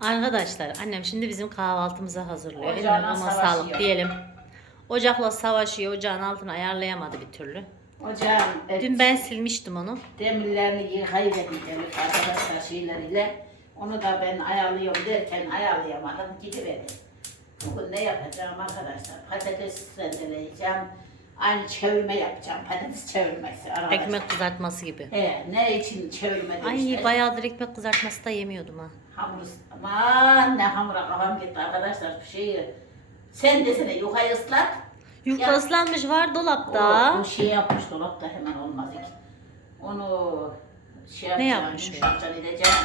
Arkadaşlar annem şimdi bizim kahvaltımızı hazırlıyor. Eline savaşıyor. sağlık diyelim. Ocakla savaşıyor. Ocağın altını ayarlayamadı bir türlü. Ocağın e, Dün ben silmiştim onu. demirlerini yıkayıverdik arkadaşlar şeyleriyle. Onu da ben ayarlıyorum derken ayarlayamadım. Gidiverdim. Bugün ne yapacağım arkadaşlar? Patates rendeleyeceğim. Aynı çevirme yapacağım. Patates çevirmesi arkadaşlar. Ekmek kızartması gibi. He, ne için çevirme Ay demişler. bayağıdır ekmek kızartması da yemiyordum ha. Hamur, aman ne hamura kafam gitti arkadaşlar. Şeyi, sen desene yukayı ıslat. Yufka Ya- ıslanmış var O, dolapta. o şey yapmış dolapta hemen olmaz ki. Onu şey yapacağım, yapmış o? yumuşakça edeceğim.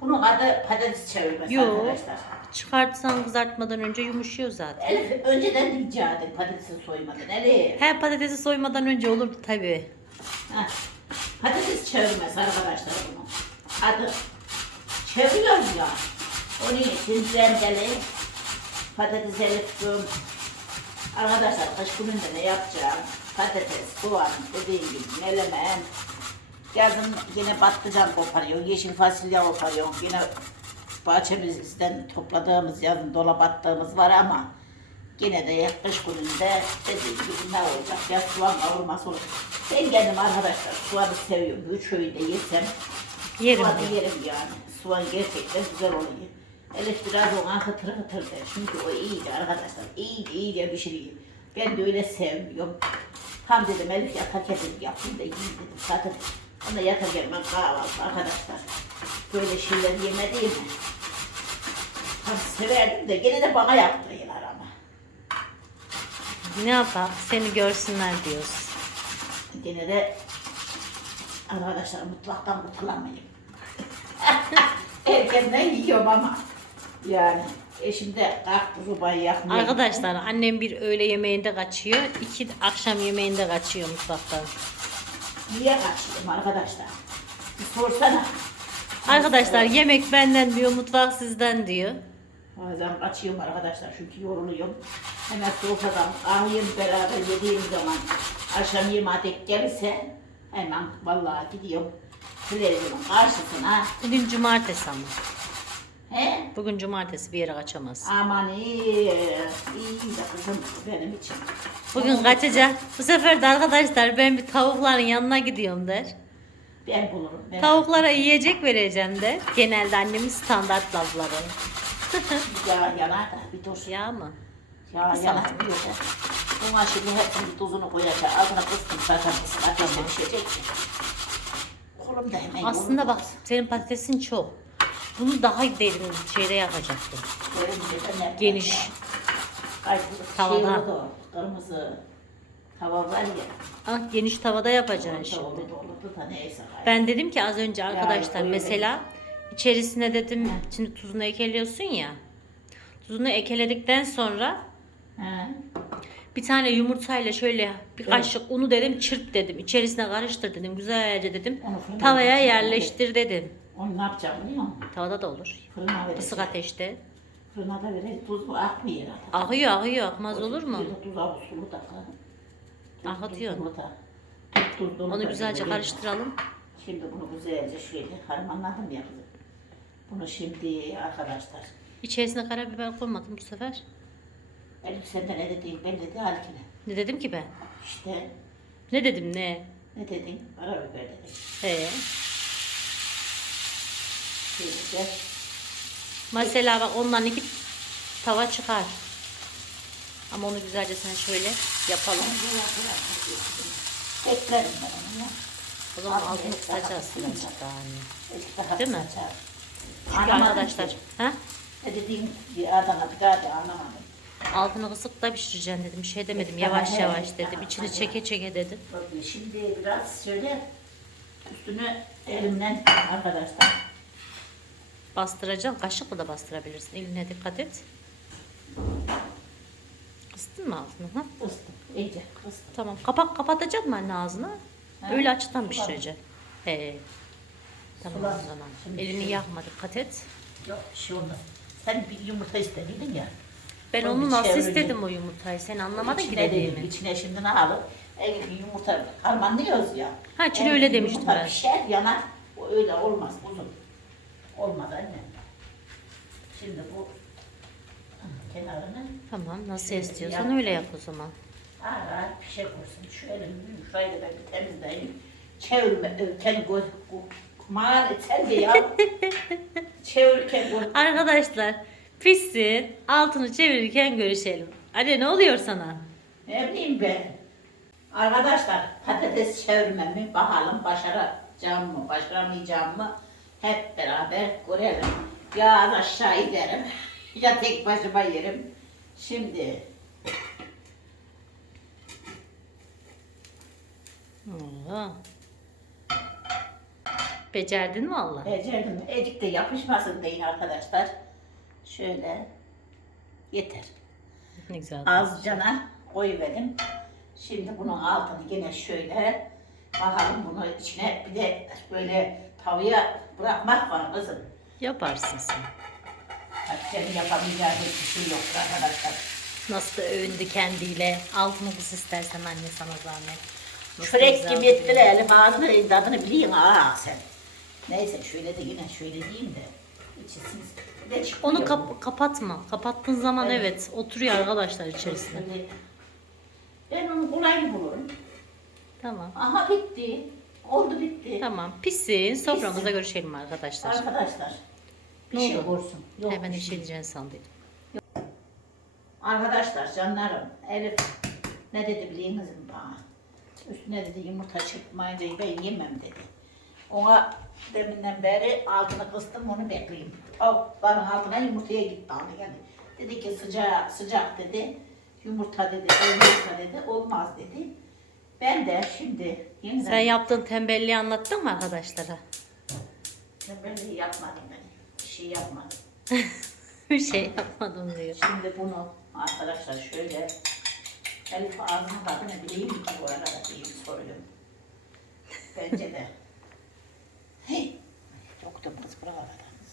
Bunun adı patates çevirmesi Yo. arkadaşlar. Çıkartsan kızartmadan önce yumuşuyor zaten. Elif önceden rica edin patatesi soymadan. Elif. He patatesi soymadan önce olur tabi. Heh. Patates çevirmesi arkadaşlar bunun. Adı. Çeviriyoruz ya. Onun için rendeli patates eliftim. Arkadaşlar kış gününde ne yapacağım? Patates, soğan, dediğim gibi melemen. Yazın yine patlıcan koparıyor, yeşil fasulye koparıyor. Yine bahçemizden topladığımız yazın dolap attığımız var ama Yine de kış gününde dediğim gibi ne olacak ya soğan kavurması olur. Ben kendim arkadaşlar soğanı seviyorum. Üç öğünde yesem Yerim diyor. yerim yani. Soğan gerçekten güzel oluyor. Elif biraz ona hıtır hıtır der. Çünkü o iyiydi arkadaşlar. İyi iyice pişiriyor. Ben de öyle sevmiyorum. Tam dedim Elif yatarken dedim yapayım da yiyeyim dedim. Zaten ona yatarken ben kahvaltı arkadaşlar. Böyle şeyler yemediğim Tam severdim de gene de bana yaptırıyorlar ama. Ne yapalım seni görsünler diyoruz. Gene de arkadaşlar mutfaktan kurtulamayayım. Erkenden yiyorum ama. Yani eşim de kalktı sobayı yakmıyor. Arkadaşlar annem bir öğle yemeğinde kaçıyor. iki de akşam yemeğinde kaçıyor mutfaktan. Niye kaçtım arkadaşlar? Bir sorsana. Arkadaşlar yemek benden diyor mutfak sizden diyor. Bazen kaçıyorum arkadaşlar çünkü yoruluyorum. Hemen sofradan kahvemi beraber yediğim zaman akşam yemeğe gelirse hemen vallahi gidiyorum televizyonun karşısına. Bugün cumartesi ama. He? Bugün cumartesi bir yere kaçamaz. Aman iyi, iyi de kızım benim için. Bugün kaçacak. Bu sefer de arkadaşlar ben bir tavukların yanına gidiyorum der. Ben bulurum. Ben Tavuklara yiyecek vereceğim der. Genelde annemin standart lafları. yağ yanar da bir dur. Ya mı? Yağ Kızım. yanar diyor da. Buna şimdi hepsinin tuzunu koyacak. Ağzına kıstım zaten zaten pişecek ki. Kolum da hemen Aslında bak senin patatesin çok. Bunu daha derin şeyde yapacaktım. Geniş. Tavada. Şey oldu, kırmızı tava var ya. Ah, geniş tavada yapacaksın şimdi. oldu, oldu da neyse. Ben dedim ki az önce arkadaşlar öyle. mesela içerisine dedim şimdi tuzunu ekeliyorsun ya. Tuzunu ekeledikten sonra He. Bir tane yumurtayla şöyle bir Evet. kaşık unu dedim çırp dedim. İçerisine karıştır dedim güzelce dedim. Onu Tavaya yerleştir dedim. Onu ne yapacağım biliyor musun? Tavada da olur. Fırına vereceğim. Kısık ateşte. Fırına da vereceğim. Tuz mu akmıyor. Akıyor akıyor akmaz olur mu? Tuz az sulu da. Tuzlu Onu güzelce karıştıralım. Şimdi bunu güzelce şöyle harmanladım ya kızım. Bunu şimdi arkadaşlar. İçerisine karabiber koymadım bu sefer. Elif senden ne dediğin belli değil halkine. Ne dedim ki ben? İşte Ne dedim ne? ne dedin? Karabiber dedin. He. Şöyle de Mesela bak ondan iki tava çıkar. Ama onu güzelce sen şöyle yapalım. beklerim ben onu ya. O zaman altını kısacağız birazcık daha anne. Daha Değil mi? kısaca. Çünkü Anlamadım arkadaşlar ki. ha? Ne dediğin bir adama bir daha da anlamadım. Altını kısık da pişireceksin dedim. Şey demedim yavaş he, yavaş dedim. İçini he. çeke çeke dedim. Bakın Şimdi biraz şöyle üstünü elimden arkadaşlar. Bastıracaksın. Kaşıkla da bastırabilirsin. Eline dikkat et. Kıstın mı altını? Ha? Kıstım. iyice kıstım. Tamam. Kapak kapatacak mı anne ağzını? Ha, Öyle açıktan pişireceksin. He. Tamam Sular. o zaman. Şimdi Elini şöyle. yakma dikkat et. Yok bir şey olmaz. Sen bir yumurta istedin ya. Ben Onu onu bir nasıl çevireceğim. istedim o yumurtayı? Sen anlamadın ki İçine dediğimi. İçine şimdi ne alıp evde bir yumurta harmanlıyoruz ya. Ha, Evde öyle bir demiştim yumurta ben. pişer yanar. O öyle olmaz uzun. Olmaz anne. Şimdi bu kenarını Tamam nasıl Şöyle istiyorsan yap. öyle yap o zaman. ağır ağır pişe koysun. Şöyle şurayı da ben bir temizleyeyim. Çevirme, kendi göz, mağar sen de ya. Çevirirken göz. Arkadaşlar pişsin altını çevirirken görüşelim. Anne ne oluyor sana? Ne bileyim ben. Arkadaşlar patates çevirmemi bakalım başaracağım mı, başaramayacağım mı hep beraber görelim. Ya az aşağı giderim ya tek başıma yerim. Şimdi Oo. Becerdin mi Allah? becerdim. Ecik de yapışmasın deyin arkadaşlar. Şöyle yeter. Ne güzel. Az cana koyuverdim. Şimdi bunun altını yine şöyle bakalım bunu içine bir de böyle tavaya bırakmak var kızım. Yaparsın sen. Senin yapamayacağı hiçbir şey yoktur arkadaşlar. Nasıl da övündü kendiyle. Altını kız istersen anne sana zahmet. Nasıl Çörek gibi duruyor. ettiler elim ağzını tadını biliyorsun ha sen. Neyse şöyle de yine şöyle diyeyim de. De çıkmıyor Onu kap- kapatma. Kapattığın zaman Evet. oturuyor arkadaşlar içerisinde. Ben onu kolayını bulurum. Tamam. Aha bitti. Oldu bitti. Tamam. Pişsin. Soframızda görüşelim arkadaşlar. Arkadaşlar. Bir Ne şey oldu? olsun. Yok Hemen bir bir şey diyeceğini sandım. Arkadaşlar canlarım Elif ne dedi biliyor musun bana? Üstüne dedi yumurta çırpmayın dedi ben yemem dedi. Ona deminden beri altını kıstım onu bekleyeyim. Tavukların altına yumurtaya gitti aldı geldi. Dedi ki sıcak sıcak dedi. Yumurta dedi olmazsa dedi olmaz dedi. Ben de şimdi yeniden Sen yaptığın tembelliği anlattın mı arkadaşlara? tembelliği yapmadım ben. Bir şey yapmadım. bir şey yapmadım diyor. Şimdi bunu arkadaşlar şöyle Elif ağzının tadını bileyim ki bu arada diyeyim soruyorum. Bence de. Hey! Çok da kız buralardayız.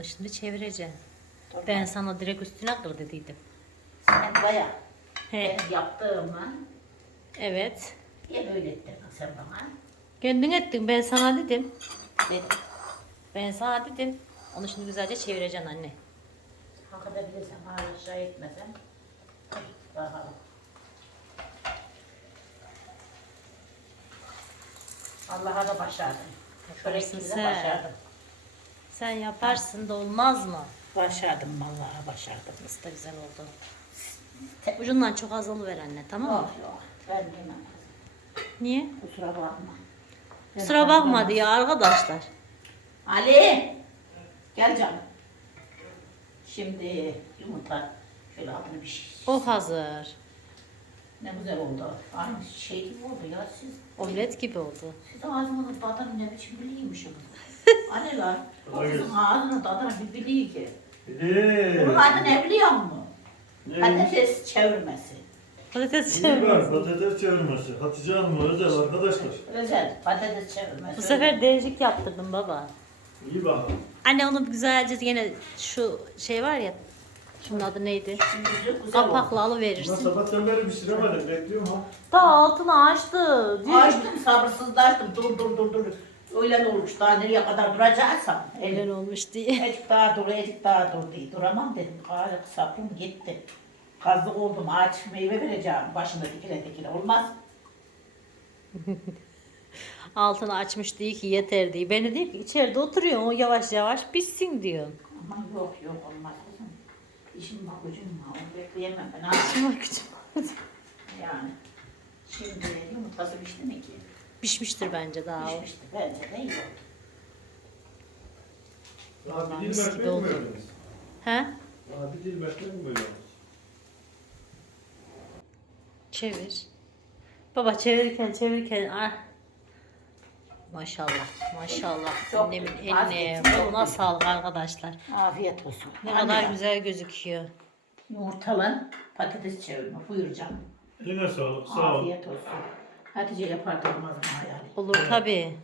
Onu şimdi çevireceksin. Dur Ben sana direkt üstüne kır dediydim. Sen baya He. yaptığımı Evet. niye böyle ettin sen bana? Kendin ettin ben sana dedim. Dedim. Ben sana dedim. Onu şimdi güzelce çevireceksin anne. Hak edebilirsem hala aşağı etmesem. Bakalım. Allah'a da başardım. Yaparsın de sen. başardım. Sen yaparsın da olmaz mı? Başardım vallahi başardım. Nasıl da güzel oldu. Ucundan çok az alıver anne tamam mı? Yok yok ben yemem. Niye? Kusura bakma. Kusura bakma diye arkadaşlar. Ali gel canım. Şimdi yumurta şöyle altını bir şey. O hazır. Ne güzel oldu. Aynı şey gibi oldu ya siz. Omlet gibi oldu. Siz ağzınızın tadını ne biçim biliyormuşsunuz. Anne lan. Sizin gelsin. ağzının tadını bir biliyor ki. Eee. Bunun adı ne biliyor musun? Ne? Patates çevirmesi. Patates İyi çevirmesi. var patates çevirmesi. Hatice Hanım özel arkadaşlar. Özel patates çevirmesi. Bu sefer değişik yaptırdım baba. İyi bak. Anne onu güzelce yine şu şey var ya. Şunun adı neydi? Yüzü güzel oldu. Kapakla Ben alıverirsin. sabahtan beri pişiremedim. Bekliyorum ha. Daha altını açtı. Diyor. Açtım sabırsızlaştım. Dur dur dur dur. Öyle olmuş. Daha nereye kadar duracaksam. Eller olmuş diye. Ecik daha dur, ecik daha dur diye. Duramam dedim. Ağrı sabrım gitti. Kazık oldum. Ağaç meyve vereceğim. Başında dikile dikile. Olmaz. Altını açmış diyor ki yeter diye. Beni diyor ki içeride oturuyor o yavaş yavaş pişsin diyor. Aman yok yok olmaz kızım. İşim var, gücüm var. Onu bekleyemem ben. Ağrı. Şuna küçük. Yani. Şimdi yumurtası pişti mi ki? Pişmiştir bence daha o. Pişmişti. Bence de iyi oldu. Mis dil gibi oldu. muydunuz? He? Bir dil bekliyor muydunuz? Çevir. Baba çevirirken çevirirken ah. Maşallah maşallah. Çok Annemin eline afiyet koluna sağlık arkadaşlar. Afiyet olsun. Ne Anne, kadar güzel gözüküyor. Yumurtalı patates çevirme. Buyur canım. Eline sağlık. Sağ ol. Afiyet olsun. Hatice yapar da olmaz mı hayali? Olur tabii.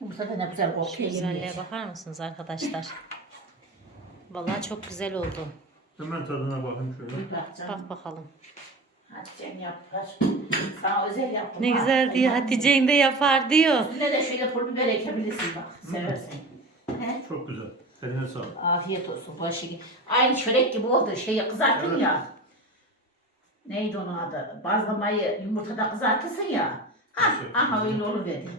Yumurta da ne güzel Şu kokuyor. güzelliğe yemeğe. bakar mısınız arkadaşlar? Vallahi çok güzel oldu. Hemen tadına bakın şöyle. Bir bak canım. Bak bakalım. Hatice'm yapar. Sana özel yaptım. Ne ha. güzel diyor. Aynen. Hatice'nin de yapar diyor. Üstüne de şöyle pul biber ekebilirsin bak. Seversen. He? Çok güzel. Eline sağlık. Afiyet olsun başı gibi. Aynı çörek gibi oldu. Şeyi kızarttın Evet. ya. Neydi onun adı? Bazlamayı yumurtada kızartırsın ya. Ha, Teşekkür aha öyle oluverdi.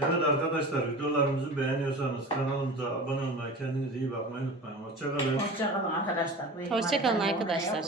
Evet arkadaşlar videolarımızı beğeniyorsanız kanalımıza abone olmayı, kendinize iyi bakmayı unutmayın. Hoşçakalın. Hoşçakalın arkadaşlar. Bu Hoşça kalın ekmeği arkadaşlar.